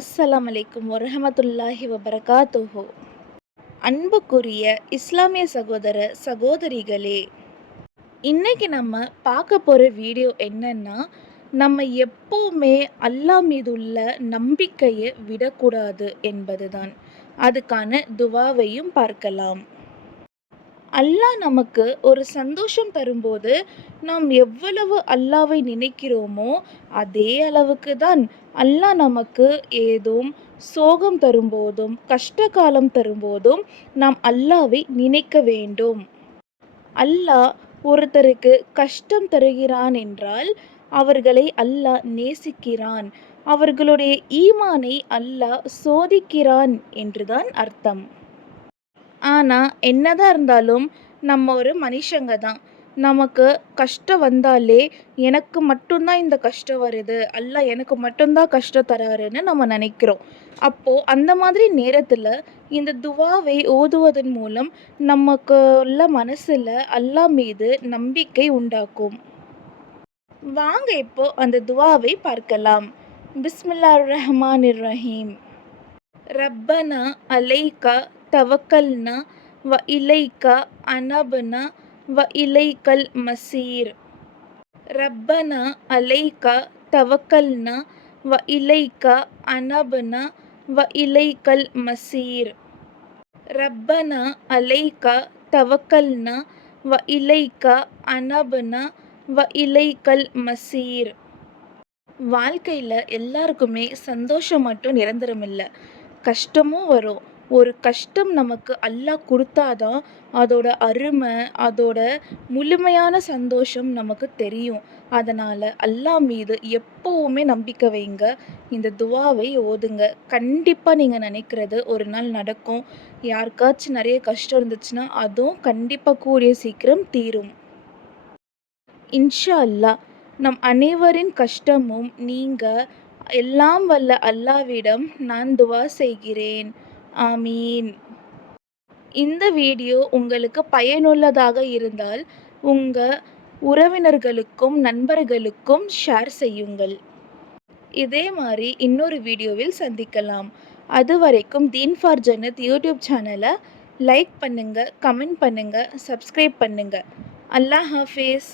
அஸ்ஸலாம் அலைக்கும் வரஹமத்துல்லாஹி வபரகாத்துஹோ. அன்புக்குரிய இஸ்லாமிய சகோதர சகோதரிகளே இன்னைக்கு நம்ம பார்க்க போகிற வீடியோ என்னன்னா நம்ம எப்போவுமே அல்லாஹ் மீது உள்ள நம்பிக்கையை விடக்கூடாது என்பதுதான். அதுக்கான துவாவையும் பார்க்கலாம். அல்லாஹ் நமக்கு ஒரு சந்தோஷம் தரும்போது நாம் எவ்வளவு அல்லாவை நினைக்கிறோமோ அதே அளவுக்கு தான் அல்லாஹ் நமக்கு ஏதும் சோகம் தரும்போதும் கஷ்ட காலம் தரும்போதும் நாம் அல்லாவை நினைக்க வேண்டும். அல்லாஹ் ஒருத்தருக்கு கஷ்டம் தருகிறான் என்றால் அவர்களை அல்லாஹ் நேசிக்கிறான். அவர்களுடைய ஈமானை அல்லாஹ் சோதிக்கிறான் என்றுதான் அர்த்தம். ஆனால் என்னதான் இருந்தாலும் நம்ம ஒரு மனுஷங்க தான். நமக்கு கஷ்டம் வந்தாலே எனக்கு மட்டும்தான் இந்த கஷ்டம் வருது. அல்ல எனக்கு மட்டும்தான் கஷ்டம் தராருன்னு நம்ம நினைக்கிறோம். அப்போது அந்த மாதிரி நேரத்தில் இந்த துவாவை ஓதுவதன் மூலம் நமக்கு உள்ள மனசில் அல்லாஹ் மீது நம்பிக்கை உண்டாக்கும். வாங்க இப்போ அந்த துவாவை பார்க்கலாம். பிஸ்மில்லா ரஹ்மான் ரஹீம். ரப்பனா அலைக்கா தவக்கல்னா வ இலைக்க அனபனா வ இலைக்கல் மசீர். ரப்பனா அலைக்க தவக்கல்னா வ இலைக்க அனபனா வ இலைக்கல் மசீர். ரப்பனா அலைக்க தவக்கல்னா வ இலைக்க அனபனா வ இலைக்கல் மசீர். வாழ்க்கையில் எல்லாருக்குமே சந்தோஷம் மட்டும் நிரந்தரம் இல்லை கஷ்டமும் வரும். ஒரு கஷ்டம் நமக்கு அல்லாஹ் கொடுத்தாதான் அதோட அருமை அதோட முழுமையான சந்தோஷம் நமக்கு தெரியும். அதனால் அல்லாஹ் மீது எப்போவுமே நம்பிக்கை வைங்க. இந்த துவாவை ஓதுங்க. கண்டிப்பாக நீங்கள் நினைக்கிறது ஒரு நாள் நடக்கும். யாருக்காச்சும் நிறைய கஷ்டம் இருந்துச்சுன்னா அதுவும் கண்டிப்பாக கூடிய சீக்கிரம் தீரும். இன்ஷா அல்லா நம் அனைவரின் கஷ்டமும் நீங்கள் எல்லாம் வல்ல அல்லாவிடம் நான் துவா செய்கிறேன். ஆமீன். இந்த வீடியோ உங்களுக்கு பயனுள்ளதாக இருந்தால் உங்கள் உறவினர்களுக்கும் நண்பர்களுக்கும் ஷேர் செய்யுங்கள். இதே மாதிரி இன்னொரு வீடியோவில் சந்திக்கலாம். அது வரைக்கும் தீன் ஃபார் ஜன்னத் யூடியூப் சேனலை லைக் பண்ணுங்கள் கமெண்ட் பண்ணுங்கள் சப்ஸ்கிரைப் பண்ணுங்கள் அல்லாஹ் ஹாஃபேஸ்.